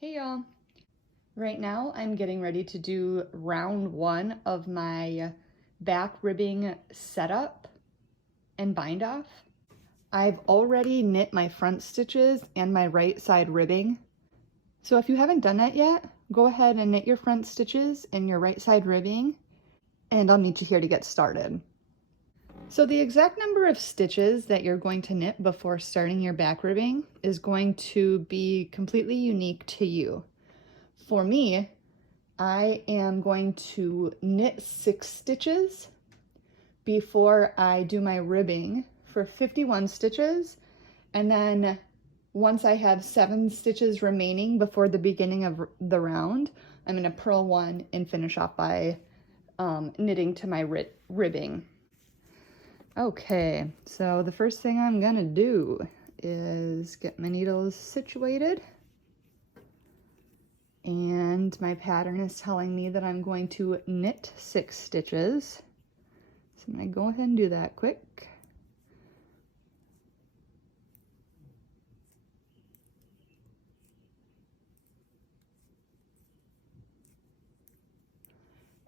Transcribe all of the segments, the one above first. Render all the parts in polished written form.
Hey y'all! Right now I'm getting ready to do round one of my back ribbing setup and bind off. I've already knit my front stitches and my right side ribbing. So if you haven't done that yet, go ahead and knit your front stitches and your right side ribbing, and I'll meet you here to get started. So the exact number of stitches that you're going to knit before starting your back ribbing is going to be completely unique to you. For me, I am going to knit 6 stitches before I do my ribbing for 51 stitches, and then once I have 7 stitches remaining before the beginning of the round, I'm going to purl 1 and finish off by knitting to my ribbing. Okay, so the first thing I'm gonna do is get my needles situated, and my pattern is telling me that I'm going to knit 6 stitches. So I'm gonna go ahead and do that quick.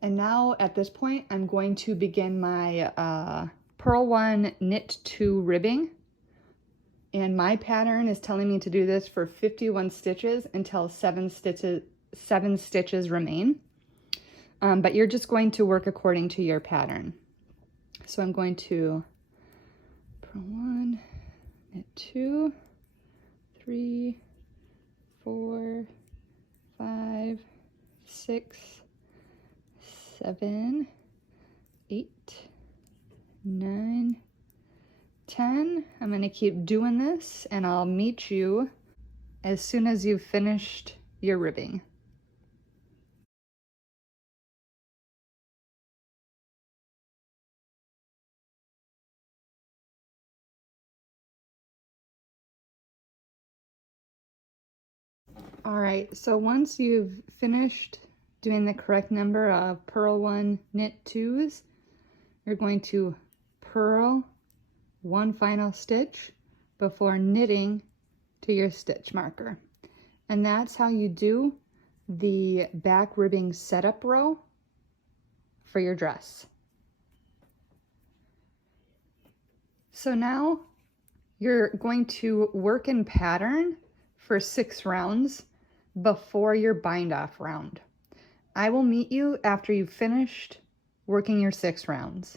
And now at this point, I'm going to begin my purl 1, knit 2 ribbing. And my pattern is telling me to do this for 51 stitches until 7 stitches remain. But you're just going to work according to your pattern. So I'm going to purl 1, knit 2, 3, 4, 5, 6, 7, 8, 9, 10. I'm going to keep doing this, and I'll meet you as soon as you've finished your ribbing. All right, so once you've finished doing the correct number of purl 1, knit 2s, you're going to purl 1 final stitch before knitting to your stitch marker. And that's how you do the back ribbing setup row for your dress. So now you're going to work in pattern for 6 rounds before your bind off round. I will meet you after you've finished working your 6 rounds.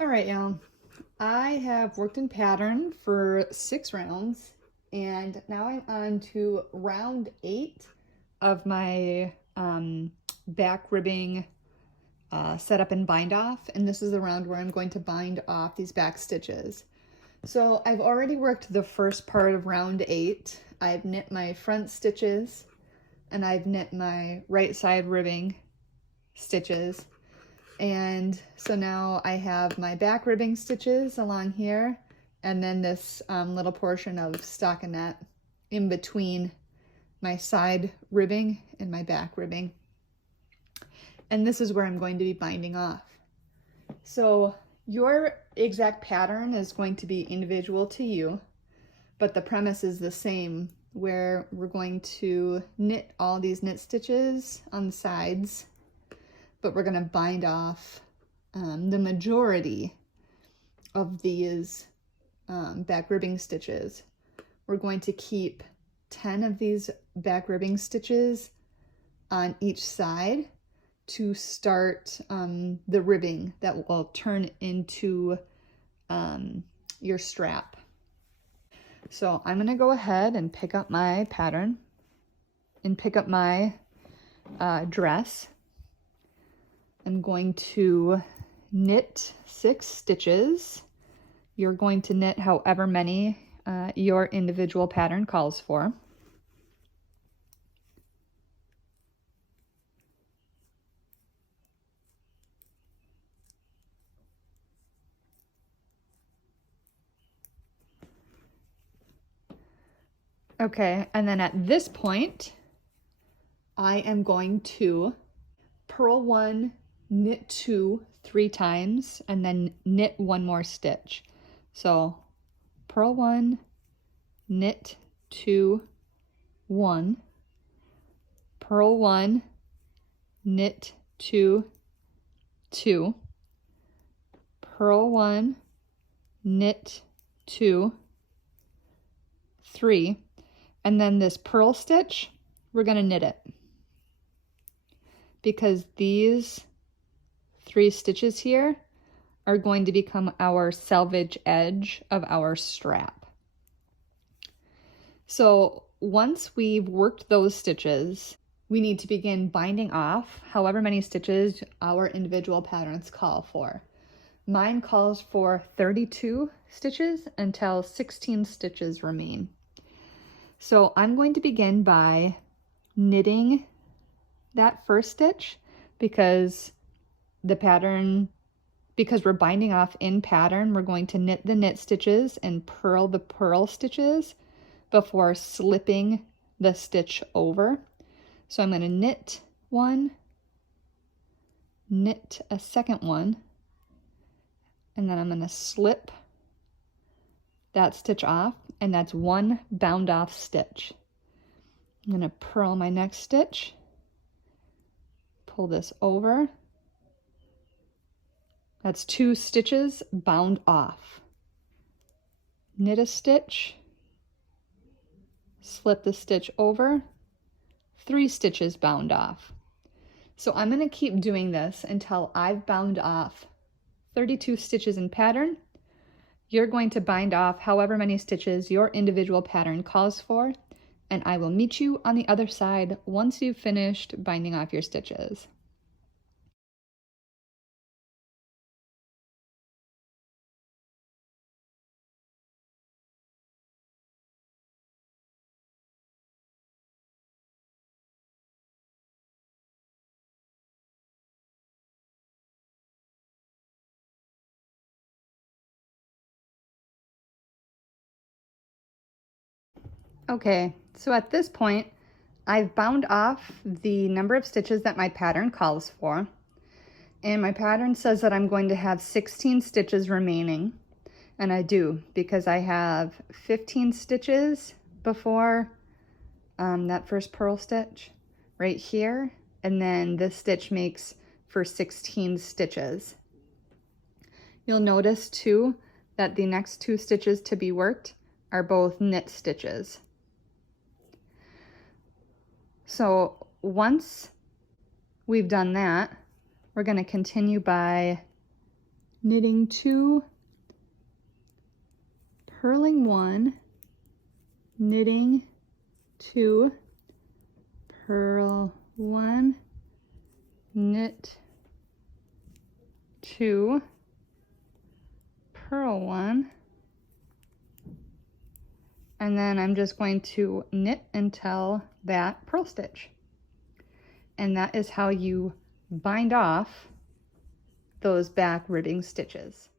All right, y'all. I have worked in pattern for 6 rounds, and now I'm on to round 8 of my back ribbing setup and bind off, and this is the round where I'm going to bind off these back stitches. So I've already worked the first part of round 8. I've knit my front stitches, and I've knit my right side ribbing stitches. And so now I have my back ribbing stitches along here, and then this little portion of stockinette in between my side ribbing and my back ribbing. And this is where I'm going to be binding off. So your exact pattern is going to be individual to you, but the premise is the same, where we're going to knit all these knit stitches on the sides, but we're going to bind off the majority of these back ribbing stitches. We're going to keep 10 of these back ribbing stitches on each side to start the ribbing that will turn into your strap. So I'm going to go ahead and pick up my pattern and pick up my dress. I'm going to knit 6 stitches. You're going to knit however many your individual pattern calls for. Okay, and then at this point, I am going to purl 1, knit 2 3 times, and then knit 1 more stitch. So purl 1, knit 2, 1, purl 1, knit 2, 2, purl 1, knit 2, 3, and then this purl stitch, we're going to knit it, because these 3 stitches here are going to become our selvage edge of our strap. So once we've worked those stitches, we need to begin binding off however many stitches our individual patterns call for. Mine calls for 32 stitches until 16 stitches remain. So I'm going to begin by knitting that first stitch, because we're binding off in pattern, we're going to knit the knit stitches and purl the purl stitches before slipping the stitch over. So I'm going to knit one, knit a second one, and then I'm going to slip that stitch off, and that's one bound off stitch. I'm going to purl my next stitch, pull this over. That's 2 stitches bound off. Knit a stitch, slip the stitch over, 3 stitches bound off. So I'm going to keep doing this until I've bound off 32 stitches in pattern. You're going to bind off however many stitches your individual pattern calls for, and I will meet you on the other side once you've finished binding off your stitches. Okay, so at this point, I've bound off the number of stitches that my pattern calls for, and my pattern says that I'm going to have 16 stitches remaining, and I do, because I have 15 stitches before that first purl stitch right here, and then this stitch makes for 16 stitches. You'll notice too that the next 2 stitches to be worked are both knit stitches. So once we've done that, we're going to continue by knitting 2, purling 1, knitting 2, purl 1, knit 2, purl 1, and then I'm just going to knit until that purl stitch. And that is how you bind off those back ribbing stitches.